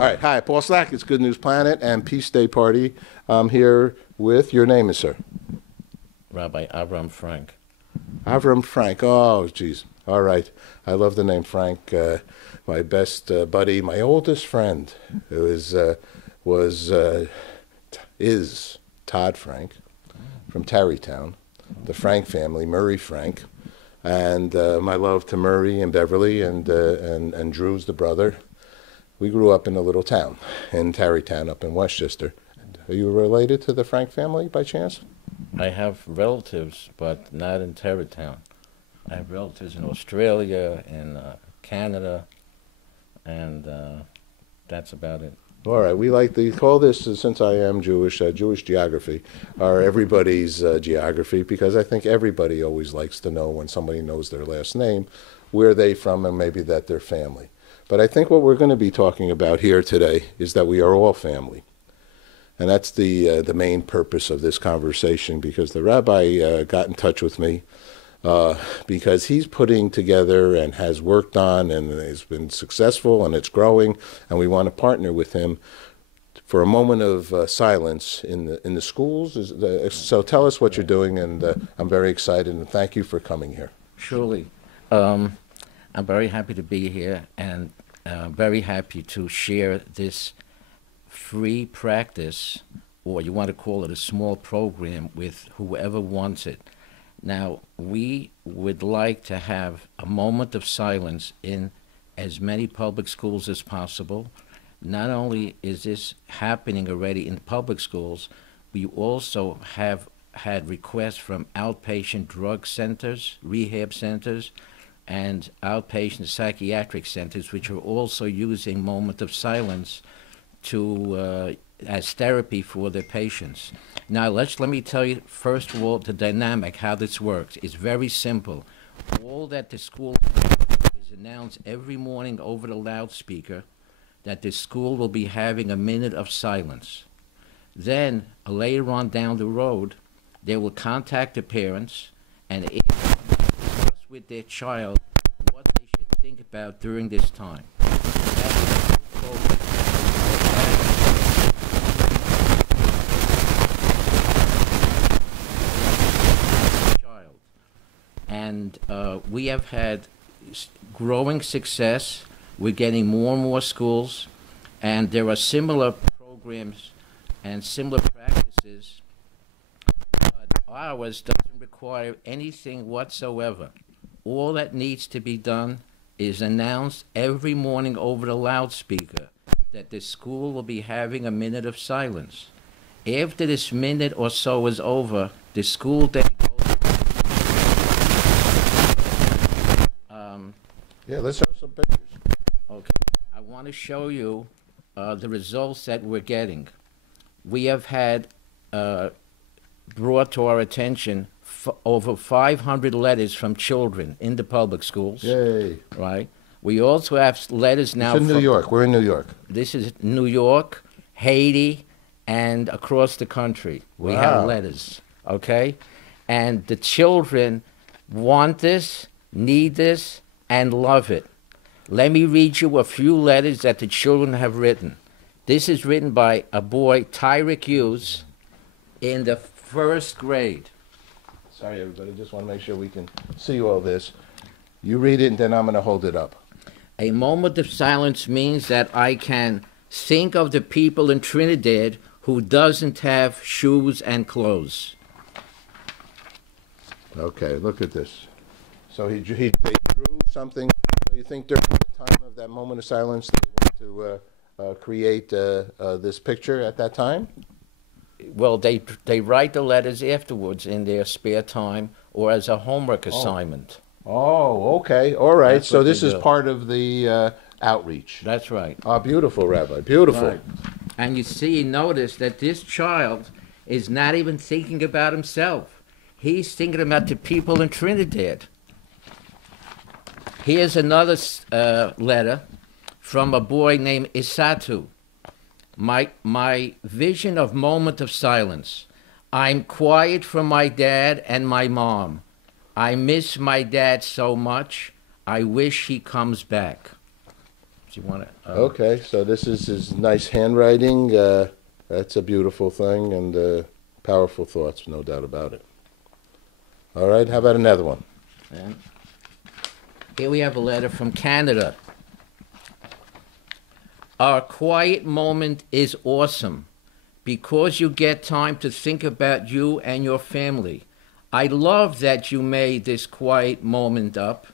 All right. Hi, Paul Slack. It's Good News Planet and Peace Day Party. I'm here with, your name is, sir? Rabbi Frenk. Avram Frank. Oh, geez. All right. I love the name Frank. My best buddy, my oldest friend, who is Todd Frank from Tarrytown, the Frank family, Murray Frank. And my love to Murray and Beverly and Drew's the brother. We grew up in a little town in Tarrytown up in Westchester. Are you related to the Frank family by chance? I have relatives, but not in Tarrytown. I have relatives in Australia, in Canada, and that's about it. All right, we like to call this, since I am Jewish, Jewish geography, or everybody's geography, because I think everybody always likes to know when somebody knows their last name, where they from, and maybe that they're family. But I think what we're going to be talking about here today is that we are all family. And that's the main purpose of this conversation, because the rabbi got in touch with me because he's putting together and has worked on and has been successful and it's growing, and we want to partner with him for a moment of silence in the schools. So tell us what you're doing, and I'm very excited, and thank you for coming here. Surely. I'm very happy to be here, and very happy to share this free practice, or you want to call it a small program, with whoever wants it. Now, we would like to have a moment of silence in as many public schools as possible. Not only is this happening already in public schools, we also have had requests from outpatient drug centers, rehab centers, and outpatient psychiatric centers, which are also using moment of silence to as therapy for their patients. Now, let me tell you, first of all, the dynamic, how this works. It's very simple. All that the school is announced every morning over the loudspeaker that the school will be having a minute of silence. Then, later on down the road, they will contact the parents and discuss with their child what they should think about during this time. And we have had growing success. We're getting more and more schools, and there are similar programs and similar practices, but ours doesn't require anything whatsoever. All that needs to be done is announced every morning over the loudspeaker that the school will be having a minute of silence. After this minute or so is over, the school day goes. Yeah, let's have some pictures. Okay, I want to show you the results that we're getting. We have had brought to our attention over 500 letters from children in the public schools. Yay. Right? We also have letters now It's in New York. We're in New York. This is New York, Haiti, and across the country. We have letters, okay? And the children want this, need this, and love it. Let me read you a few letters that the children have written. This is written by a boy, Tyrick Hughes, in the first grade. Sorry, everybody. Just want to make sure we can see all this. You read it, and then I'm going to hold it up. A moment of silence means that I can think of the people in Trinidad who doesn't have shoes and clothes. Okay, look at this. So they drew something. So you think during the time of that moment of silence they want to create this picture at that time? Well, they write the letters afterwards in their spare time or as a homework assignment. Oh, okay. All right. That's so this is part of the outreach. That's right. Oh, beautiful, Rabbi. Beautiful. Right. And you notice that this child is not even thinking about himself. He's thinking about the people in Trinidad. Here's another letter from a boy named Isatu. My vision of moment of silence. I'm quiet from my dad and my mom. I miss my dad so much. I wish he comes back. If you want to. Okay, so this is his nice handwriting. That's a beautiful thing, and powerful thoughts, no doubt about it. All right, how about another one? And here we have a letter from Canada. Our quiet moment is awesome because you get time to think about you and your family. I love that you made this quiet moment up.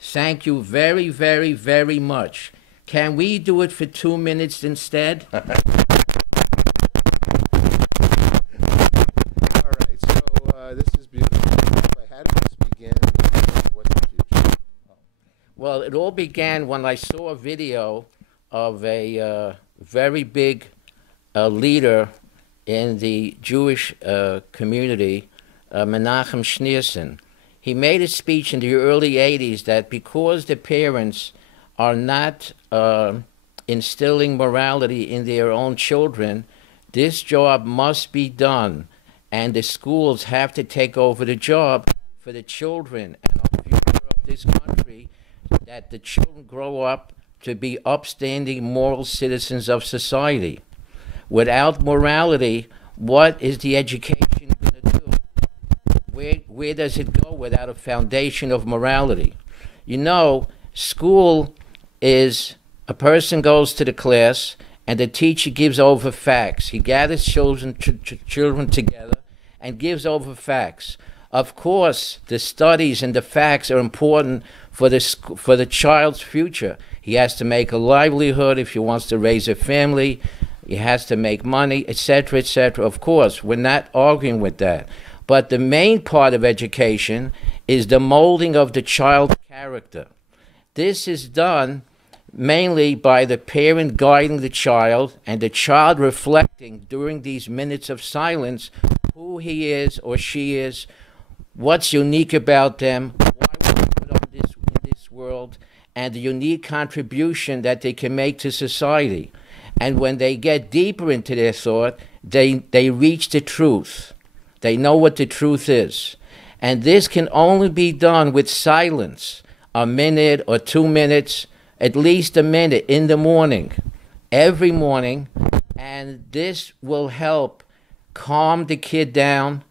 Thank you very, very, very much. Can we do it for 2 minutes instead? All right, so this is beautiful. How did this begin? What's the future? Well, it all began when I saw a video of a very big leader in the Jewish community, Menachem Schneerson. He made a speech in the early 80s that because the parents are not instilling morality in their own children, this job must be done, and the schools have to take over the job for the children and our future of this country, that the children grow up to be upstanding moral citizens of society. Without morality, what is the education going to do? Where does it go without a foundation of morality? You know, school is a person goes to the class and the teacher gives over facts. He gathers children together and gives over facts. Of course, the studies and the facts are important for the child's future. He has to make a livelihood if he wants to raise a family. He has to make money, etc., etc. Of course, we're not arguing with that. But the main part of education is the molding of the child's character. This is done mainly by the parent guiding the child and the child reflecting during these minutes of silence who he is or she is, what's unique about them, why we put on in this world, and the unique contribution that they can make to society. And when they get deeper into their thought, they reach the truth. They know what the truth is. And this can only be done with silence, a minute or 2 minutes, at least a minute in the morning, every morning. And this will help calm the kid down.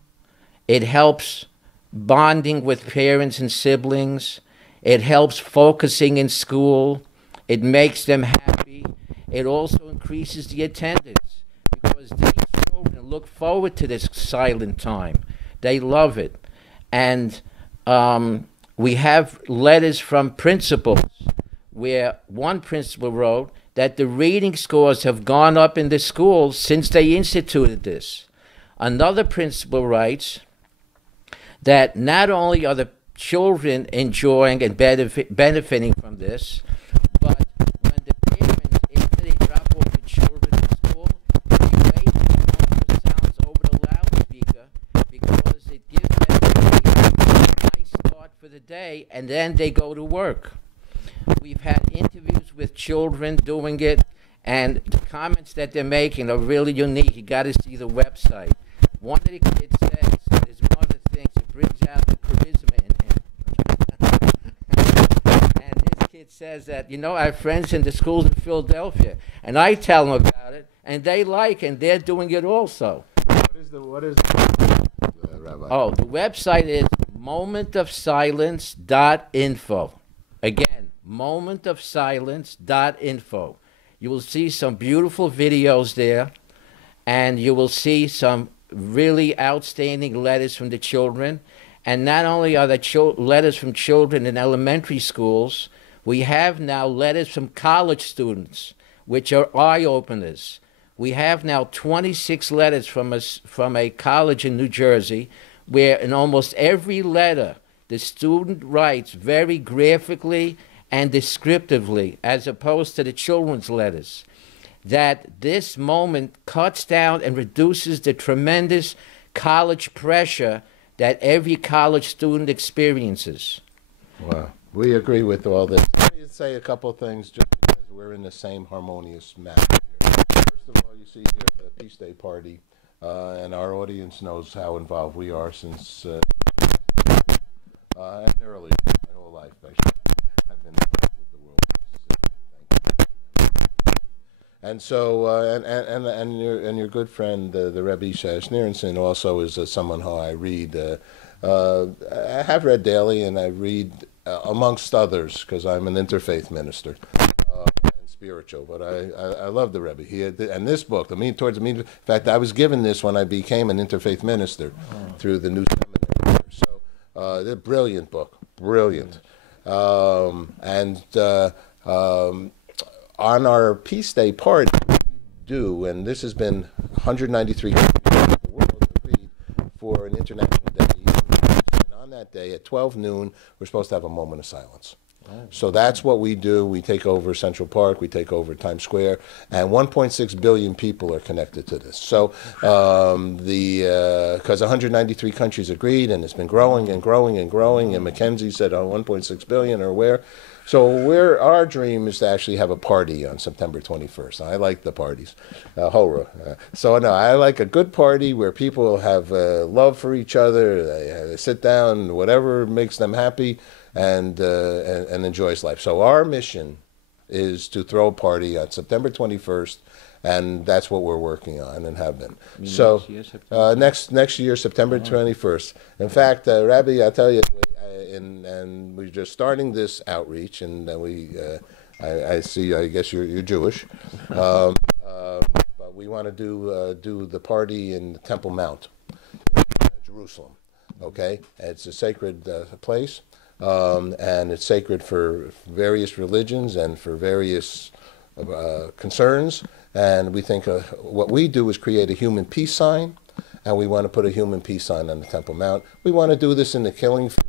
It helps bonding with parents and siblings. It helps focusing in school. It makes them happy. It also increases the attendance because these children look forward to this silent time. They love it. And we have letters from principals where one principal wrote that the reading scores have gone up in the schools since they instituted this. Another principal writes that not only are the children enjoying and benefiting from this, but when the parents, after they drop off the children in school, they wait for the sounds over the loudspeaker because it gives them a nice start for the day, and then they go to work. We've had interviews with children doing it, and the comments that they're making are really unique. You got to see the website. One of the kids says, there's one of the things that brings out the charisma in him. And this kid says that, you know, I have friends in the schools in Philadelphia, and I tell them about it, and they like, and they're doing it also. What is Rabbi? Oh, the website is momentofsilence.info. Again, momentofsilence.info. You will see some beautiful videos there, and you will see some really outstanding letters from the children. And not only are there letters from children in elementary schools, we have now letters from college students, which are eye-openers. We have now 26 letters from a college in New Jersey, where in almost every letter, the student writes very graphically and descriptively, as opposed to the children's letters, that this moment cuts down and reduces the tremendous college pressure that every college student experiences. Wow. We agree with all this. Let me say a couple of things just because we're in the same harmonious map here. First of all, you see here the Peace Day party, and our audience knows how involved we are since and early, my whole life, actually. I've been involved with the world. Thank you. And so, and your good friend, the Rebbe Schneerson, also is someone who I read. I have read daily, and I read amongst others because I'm an interfaith minister and spiritual. But I love the Rebbe. He had, and this book, in fact, I was given this when I became an interfaith minister through the new seminary. So, a brilliant book, brilliant. And on our Peace Day party, we do, and this has been 193 countries around the world agreed for an International Day. And on that day at 12 noon, we're supposed to have a moment of silence. So that's what we do. We take over Central Park, we take over Times Square, and 1.6 billion people are connected to this. So because 193 countries agreed, and it's been growing and growing and growing, and McKenzie said 1.6 billion or where. So our dream is to actually have a party on September 21st. I like the parties, hora. So no, I like a good party where people have love for each other. They sit down, whatever makes them happy, and enjoys life. So our mission is to throw a party on September 21st, and that's what we're working on and have been. So next year, September 21st. In fact, Rabbi, I tell you, and we're just starting this outreach, and I see. I guess you're Jewish, but we want to do the party in the Temple Mount, in Jerusalem. Okay, it's a sacred place, and it's sacred for various religions and for various concerns. And we think what we do is create a human peace sign, and we want to put a human peace sign on the Temple Mount. We want to do this in the killing fields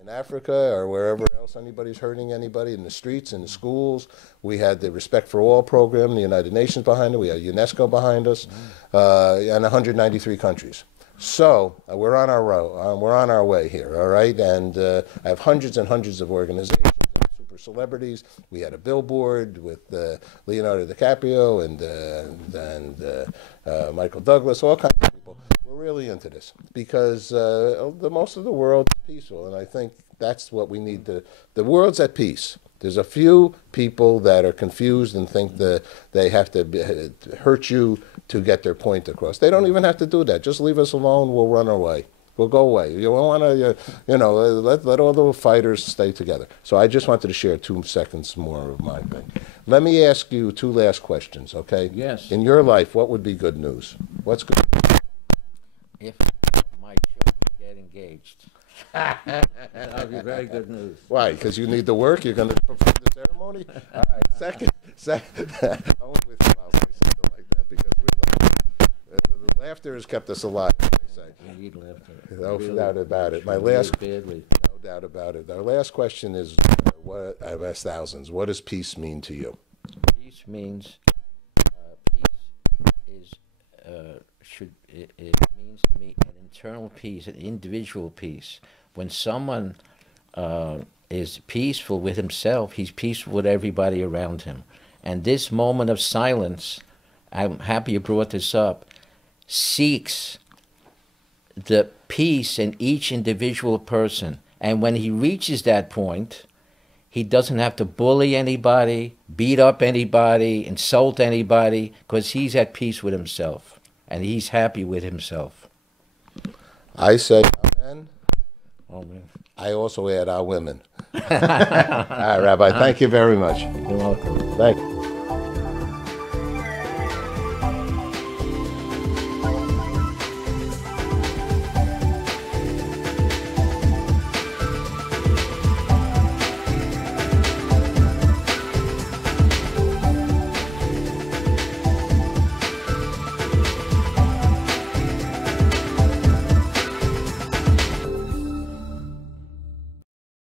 in Africa or wherever else anybody's hurting anybody, in the streets, in the schools. We had the Respect for All program, the United Nations behind it. We had UNESCO behind us, and 193 countries. So we're on our way here, all right? And I have hundreds and hundreds of organizations, super celebrities. We had a billboard with Leonardo DiCaprio and Michael Douglas, all kinds of people. We're really into this because most of the world is peaceful, and I think that's what we need. The world's at peace. There's a few people that are confused and think that they have to hurt you to get their point across. They don't even have to do that. Just leave us alone. We'll run away. We'll go away. You want to, let all the fighters stay together. So I just wanted to share 2 seconds more of my thing. Let me ask you 2 last questions, okay? Yes. In your life, what would be good news? What's good news? If my children get engaged. That would be very good news. Why? Because you need the work? You're going to perform the ceremony? All right. Second, I'm with you. I'll say something like that because the laughter has kept us alive, as they say. We need laughter. No doubt about it. No doubt about it. Our last question is, I've asked thousands, what does peace mean to you? Peace means, it means to me an internal peace, an individual peace. When someone is peaceful with himself, he's peaceful with everybody around him. And this moment of silence, I'm happy you brought this up, seeks the peace in each individual person. And when he reaches that point, he doesn't have to bully anybody, beat up anybody, insult anybody, because he's at peace with himself. And he's happy with himself. I say amen. Amen. I also add our women. All right, Rabbi, thank you very much. You're welcome. Thank you.